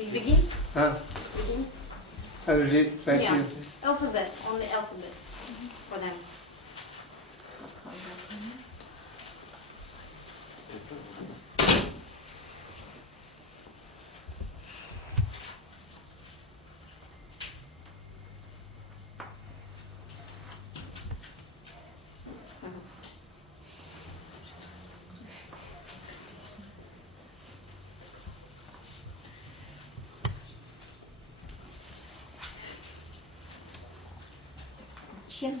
You begin? Begin. I will read right Yeah. here. Alphabet, only alphabet for them. Чем?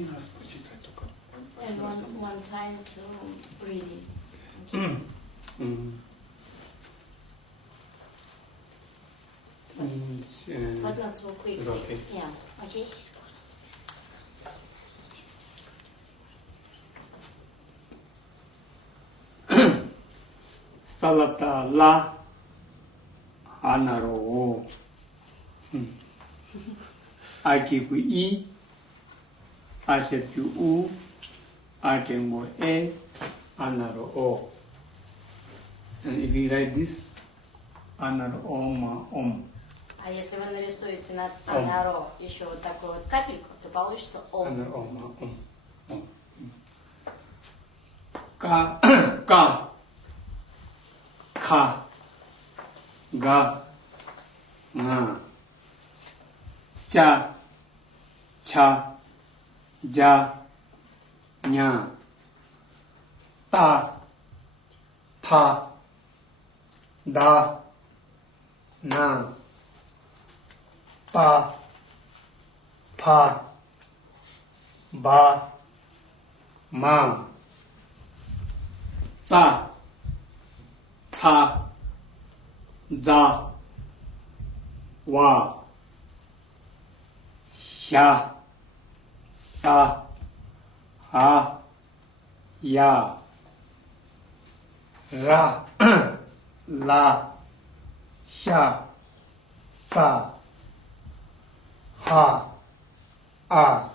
один раз прочитать только. And one time to read it. Okay. But not so quickly. It's okay. Yeah. Okay. Salata la anaro. Ajiku I. Asetu U. Atemo E. Anaro O. And if you write this, anaro Oma Om. А если вы нарисуете на анаро еще вот такую вот капельку, то получится Ом. Anaro Oma Om. Om. Ka. Ka. Ka. Ga. Nga. Cha. Cha. Ja. Nya. Ta. Tha. Da. Na. Pa. Pa. Ba. Ma. Za. Ca. Za. Wa. Sha. Sa. Ha. Ya. Ra. La. Sha. Sa. Ha. A.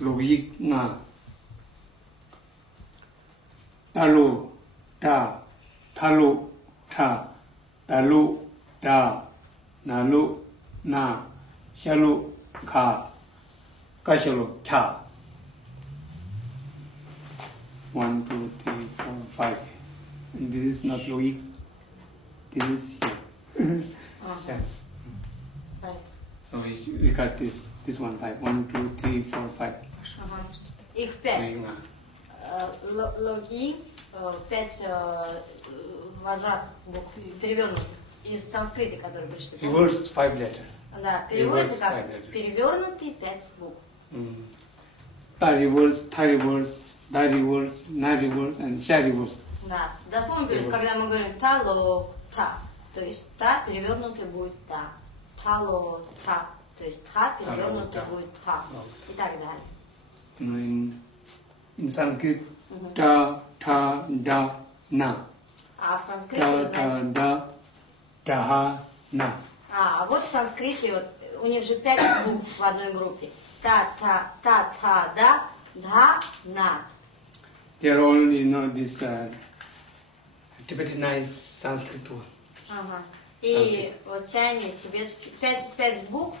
Luyik nga. Talu. Ta. Talu. Ta. Talu. Da. Nalu. Na. Shalu. Ka. Kashalu. Ta. 1, 2, 3, 4, 5. And this is not Loic. This is here. Yeah. 5. So we got this one 5. 1, 2, 3, 4, 5. Ага. Их 5. Логи, 5 возврат букв перевернутых из санскрита, который пришли. Reverse 5 letter. Да, переводится как перевернутые 5 букв. Ta reverse, tha reverse, da reverse, na reverse, and sha reverse. Да, дословно говорится, когда мы говорим тало та, то есть та перевернутая будет та, тало та, то есть та перевернутая будет та, и так далее. In Sanskrit, ta, tha, da, na. А в санскрите, вы знаете... Да, да, на. А вот в санскрите, вот, у них же 5 букв в одной группе. Та, та, да, на. They are all, this Tibetanized Sanskrit one. Ага. И вот все они тибетские, 5 букв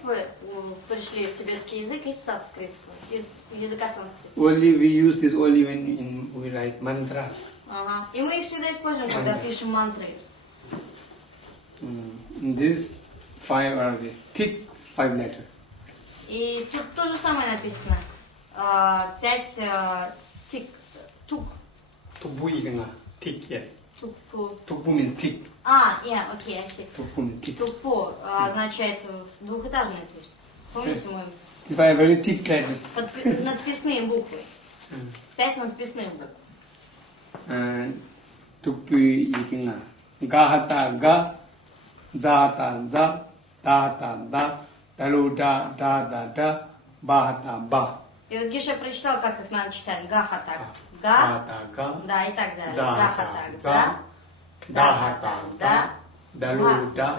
пришли в тибетский язык из санскритского, из языка санскрита. Only we use this only when we write mantras. Ага. И мы их всегда используем, когда пишем мантры. These 5 are the thick 5 letters. И тут то же самое написано. 5 тук. Tukbu thick, yes. Тупу. Tukbu means thick. Yeah, окей, I see. Tukbu means thick. Тупо означает двухэтажный, то есть. Помните мой? If I have very thick letters. Надписные буквы. 5 надписных букв. Tukbu yikinga. Gahata ga, zata za, data da, daluda da da da, bahata ba. И вот Гиша прочитал, как их надо читать. Гахата га. Гахата. Да, и так далее. Захата Захата за. за. Дахата да. Далуда.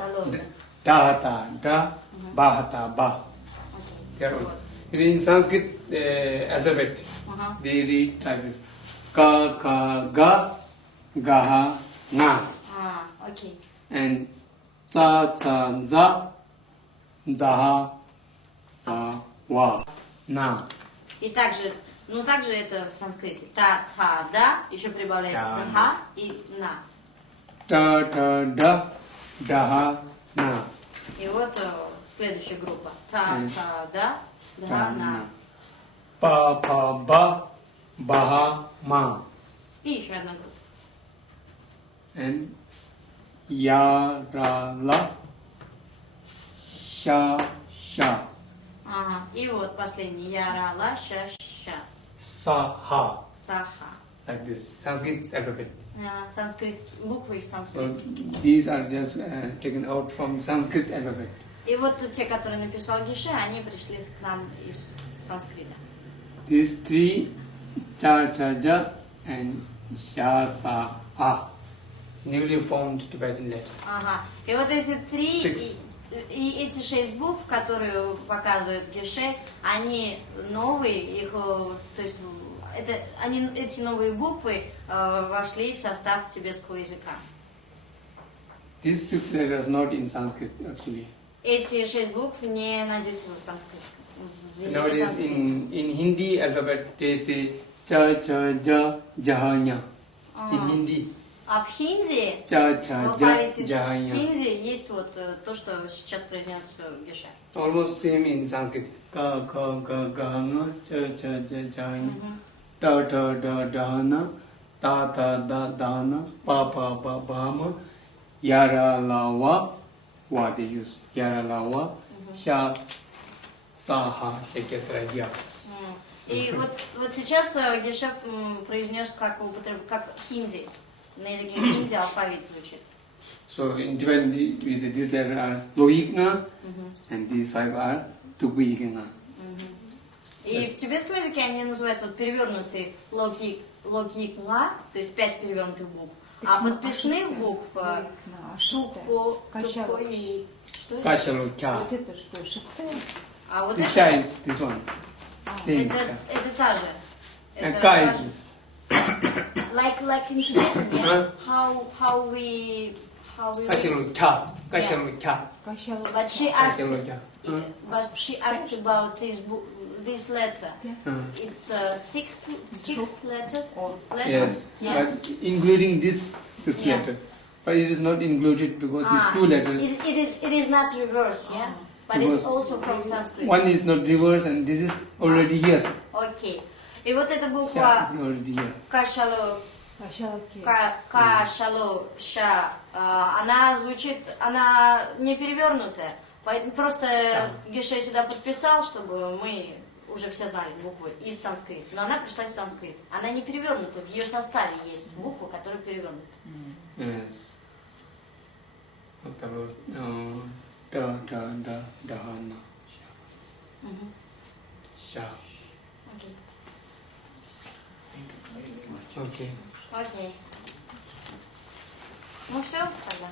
Dahata da. Bahata ba. In Sanskrit alphabet, they read like this. Ka, ka, ga, gaha, nga. Окей. And za, za, za, daha, wa, na. И также, также это в санскрите. Та, та, да, еще прибавляется да и на. Ta, ta, da, daha, na. И вот следующая группа. Та, та, да, на. Pa, pa, ba, baha, ma. И еще одна группа. And ya, ra, la, sha, sha, Ага. И вот последний. Яра, ла, ша, ша. Saha. Саха. Like this. Sanskrit alphabet. Санскритские буквы из So санскрита. these are just taken out from Sanskrit alphabet. И вот те, которые написал Геше, они пришли к нам из санскрита. These three, cha, cha, ja, and sha, sa, a, newly formed Tibetan letter. Ага. И вот эти три, Six. и эти 6 букв, которые показывает Геше, они новые, их, то есть эти новые буквы вошли в состав тибетского языка. These 6 letters not in Sanskrit actually. Эти 6 букв не найдете в санскрите. Nowadays in Hindi alphabet they say cha, cha, ja, jahanya. In Hindi. А в хинди, Cha, cha, в ja, алфавите в jahanya. хинди есть вот то, что сейчас произнес Геше. Almost same in Sanskrit. Ka, ka, ga, gahana, cha, cha, ja, jahanya. Ta, ta, da, dahana, ta, ta, da, dahana, pa, pa, ba, bahama, yara, lawa, wa they use. Yara, lawa, sha, sa, ha, etc. Ya. И вот сейчас Геше произнес как хинди. На языке хинди алфавит звучит. So in Tibetan we say these letters are loikna and these 5 are tukbikna. И в тибетском языке они называются вот перевернутые логикла, то есть 5 перевернутых букв. А подписных букв тупо, тупо и... Что это? Kashalo, cha. Вот это что, шестая? А вот This это, cha is this one. Same. это та же. And Это ka is this. like in Tibetan, yeah? How we read. Kashalo, cha. Kashalo, cha. Качала. But she asked, Kashalo, cha. about this letter. It's 6 letters. Yes, Yeah. but including this 6 Yeah. letter. But it is not included because these 2 letters. It is not reverse, yeah? But Because it's also from Sanskrit. One is not reverse and this is already here. Окей. И вот эта Sha буква is already here. кашало, Качалки. кашало, ша, она звучит, она не перевернутая. Поэтому просто Геше сюда подписал, чтобы мы уже все знали буквы из санскрита. Но она пришла из санскрита. Она не перевернута. В ее составе есть буква, которая перевернута. Yes. Da, da, da, dahana. Sha. Окей. Okay. Окей. Ну все, тогда.